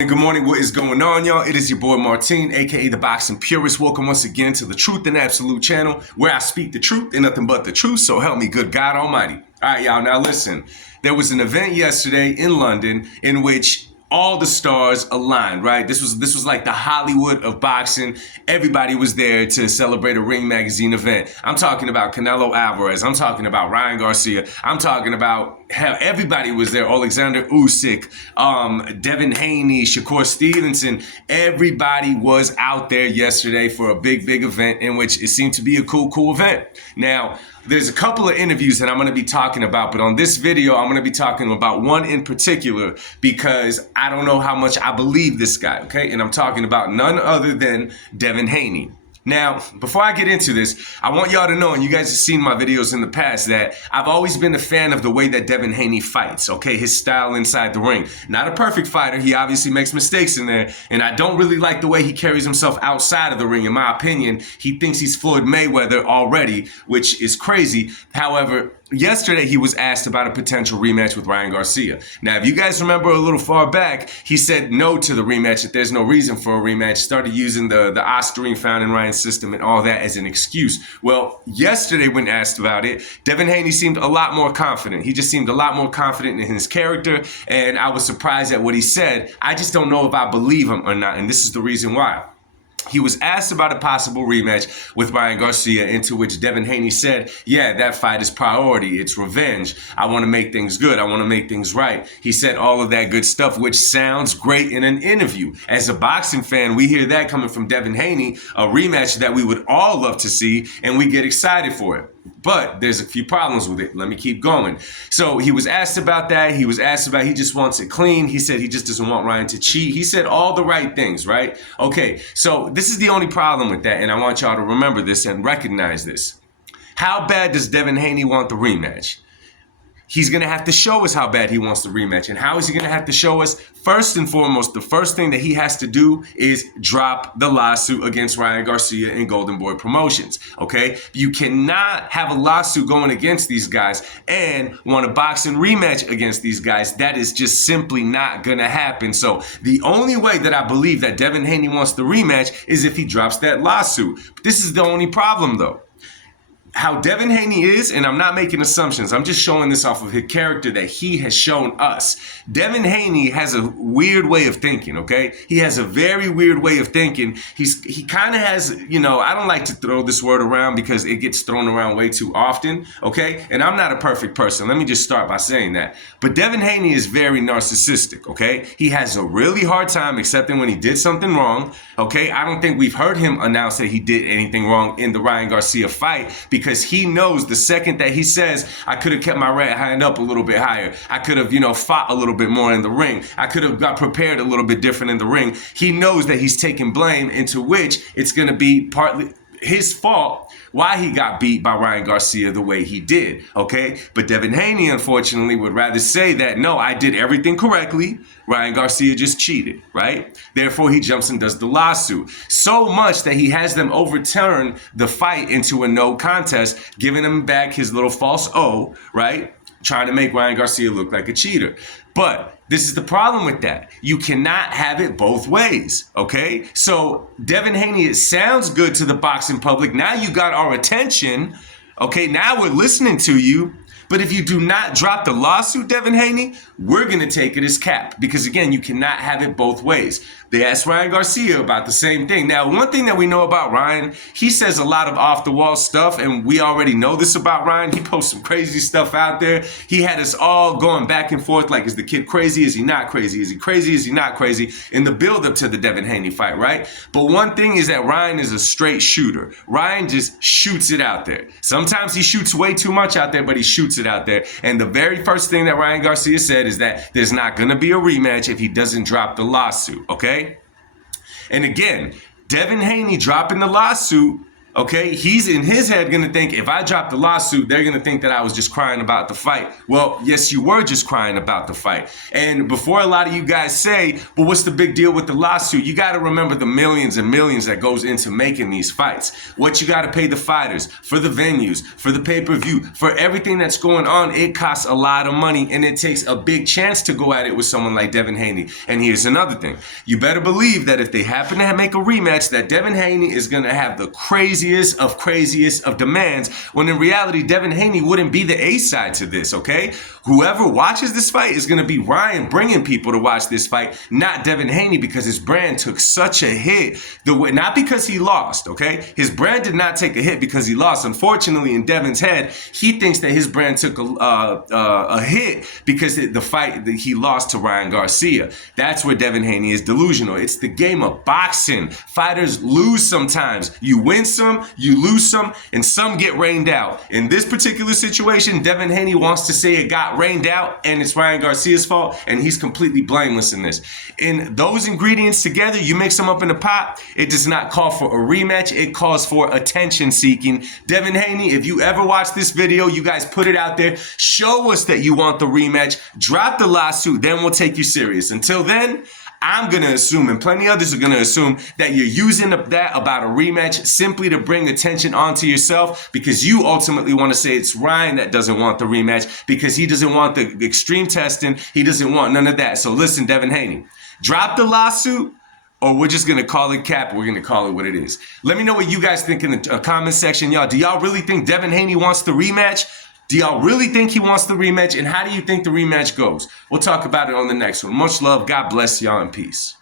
Good morning, what is going on, y'all? It is your boy Martin, aka the Boxing Purist. Welcome once again to the Truth and Absolute channel, where I speak the truth and nothing but the truth, so help me good God Almighty. Alright, y'all, now listen. There was an event yesterday in London in which all the stars aligned, right? This was like the Hollywood of boxing. Everybody was there to celebrate a Ring Magazine event. I'm talking about Canelo Alvarez. I'm talking about Ryan Garcia. I'm talking about hell, everybody was there. Alexander Usyk, Devin Haney, Shakur Stevenson. Everybody was out there yesterday for a big event in which it seemed to be a cool event. Now, there's a couple of interviews that I'm going to be talking about, but on this video, I'm going to be talking about one in particular because I don't know how much I believe this guy, okay? And I'm talking about none other than Devin Haney. Now, before I get into this, I want y'all to know, and you guys have seen my videos in the past, that I've always been a fan of the way that Devin Haney fights, okay? His style inside the ring. Not a perfect fighter. He obviously makes mistakes in there, and I don't really like the way he carries himself outside of the ring. In my opinion, he thinks he's Floyd Mayweather already, which is crazy. However, yesterday, he was asked about a potential rematch with Ryan Garcia. Now, if you guys remember a little far back, he said no to the rematch, that there's no reason for a rematch, started using the ostarine found in Ryan's system and all that as an excuse. Well, yesterday when asked about it, Devin Haney seemed a lot more confident. He just seemed a lot more confident in his character, and I was surprised at what he said. I just don't know if I believe him or not, and this is the reason why. He was asked about a possible rematch with Ryan Garcia, into which Devin Haney said, yeah, that fight is priority. It's revenge. I want to make things good. I want to make things right. He said all of that good stuff, which sounds great in an interview. As a boxing fan, we hear that coming from Devin Haney, a rematch that we would all love to see, and we get excited for it. But there's a few problems with it. Let me keep going. So he was asked about that. He was asked about he just wants it clean. He said he just doesn't want Ryan to cheat. He said all the right things, right? Okay, so this is the only problem with that, and I want y'all to remember this and recognize this. How bad does Devin Haney want the rematch? He's going to have to show us how bad he wants the rematch. And how is he going to have to show us? First and foremost, the first thing that he has to do is drop the lawsuit against Ryan Garcia and Golden Boy Promotions, okay? You cannot have a lawsuit going against these guys and want a boxing rematch against these guys. That is just simply not going to happen. So the only way that I believe that Devin Haney wants the rematch is if he drops that lawsuit. But this is the only problem, though. How Devin Haney is, and I'm not making assumptions, I'm just showing this off of his character that he has shown us. Devin Haney has a weird way of thinking, okay? He has a very weird way of thinking. He kind of has, you know, I don't like to throw this word around because it gets thrown around way too often, okay? And I'm not a perfect person. Let me just start by saying that. But Devin Haney is very narcissistic, okay? He has a really hard time accepting when he did something wrong, okay? I don't think we've heard him announce that he did anything wrong in the Ryan Garcia fight, because he knows the second that he says, I could have kept my right hand up a little bit higher. I could have, fought a little bit more in the ring. I could have got prepared a little bit different in the ring. He knows that he's taking blame, into which it's going to be partly his fault why he got beat by Ryan Garcia the way he did, okay? But Devin Haney, unfortunately, would rather say that, no, I did everything correctly. Ryan Garcia just cheated, right? Therefore, he jumps and does the lawsuit. So much that he has them overturn the fight into a no contest, giving him back his little false O, right? Trying to make Ryan Garcia look like a cheater. But this is the problem with that. You cannot have it both ways, okay? So Devin Haney, it sounds good to the boxing public. Now you got our attention, okay? Now we're listening to you. But if you do not drop the lawsuit, Devin Haney, we're going to take it as cap. Because, again, you cannot have it both ways. They asked Ryan Garcia about the same thing. Now, one thing that we know about Ryan, he says a lot of off-the-wall stuff, and we already know this about Ryan. He posts some crazy stuff out there. He had us all going back and forth like, is the kid crazy? Is he not crazy? Is he crazy? Is he not crazy? In the build-up to the Devin Haney fight, right? But one thing is that Ryan is a straight shooter. Ryan just shoots it out there. Sometimes he shoots way too much out there, but he shoots it out there. And the very first thing that Ryan Garcia said is that there's not going to be a rematch if he doesn't drop the lawsuit, okay? And again, Devin Haney dropping the lawsuit, Okay, he's in his head gonna think, if I drop the lawsuit, they're gonna think that I was just crying about the fight. Well, yes, you were just crying about the fight. And before a lot of you guys say, well, what's the big deal with the lawsuit? You gotta remember the millions and millions that goes into making these fights. What you gotta pay the fighters, for the venues, for the pay-per-view, for everything that's going on, it costs a lot of money, and it takes a big chance to go at it with someone like Devin Haney. And here's another thing. You better believe that if they happen to make a rematch, that Devin Haney is gonna have the craziest of demands, when in reality, Devin Haney wouldn't be the A side to this, okay? Whoever watches this fight is going to be Ryan bringing people to watch this fight, not Devin Haney, because his brand took such a hit. Not because he lost, okay? His brand did not take a hit because he lost. Unfortunately, in Devin's head, he thinks that his brand took a hit because the fight that he lost to Ryan Garcia. That's where Devin Haney is delusional. It's the game of boxing. Fighters lose sometimes. You win some, you lose some, and some get rained out. In this particular situation, Devin Haney wants to say it got rained out and it's Ryan Garcia's fault, and he's completely blameless in this. And those ingredients together, you mix them up in a pot, it does not call for a rematch, it calls for attention seeking. Devin Haney, if you ever watch this video, you guys put it out there, show us that you want the rematch, drop the lawsuit, then we'll take you serious. Until then, I'm going to assume, and plenty others are going to assume, that you're using that about a rematch simply to bring attention onto yourself, because you ultimately want to say it's Ryan that doesn't want the rematch, because he doesn't want the extreme testing. He doesn't want none of that. So listen, Devin Haney, drop the lawsuit, or we're just going to call it cap. We're going to call it what it is. Let me know what you guys think in the comment section. Y'all, do y'all really think Devin Haney wants the rematch? Do y'all really think he wants the rematch? And how do you think the rematch goes? We'll talk about it on the next one. Much love. God bless y'all, and peace.